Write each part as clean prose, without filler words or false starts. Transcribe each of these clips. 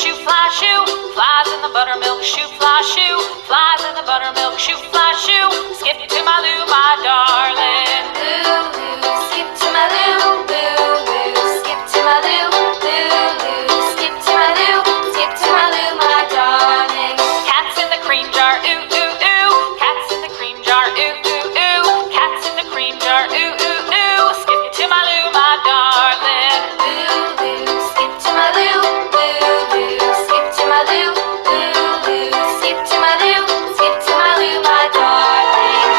shoe fly shoe. Flies in the buttermilk shoe fly shoe. Flies in the buttermilk shoe fly shoe. Skip to my Lou, my darling. Lou, Lou, skip to my Lou. Lou, Lou, skip to my Lou. Lou, Lou, skip to my Lou. Skip to my Lou, my darling. Cats in the cream jar, ooh, ooh, ooh. Cats in the cream jar, ooh, ooh, ooh. Cats in the cream jar, ooh, ooh, ooh. Skip to my Lou, my darling. Lou, Lou, skip to my Lou. Lou, Lou, skip to my Lou. Lou, Lou, skip to my Lou. Skip to my Lou, my darling.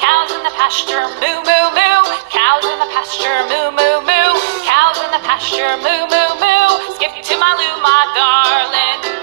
Cows in the pasture, moo, moo, moo. Cows in the pasture, moo, moo, moo. Cows in the pasture, moo, moo, moo. Skip to my Lou, my darling.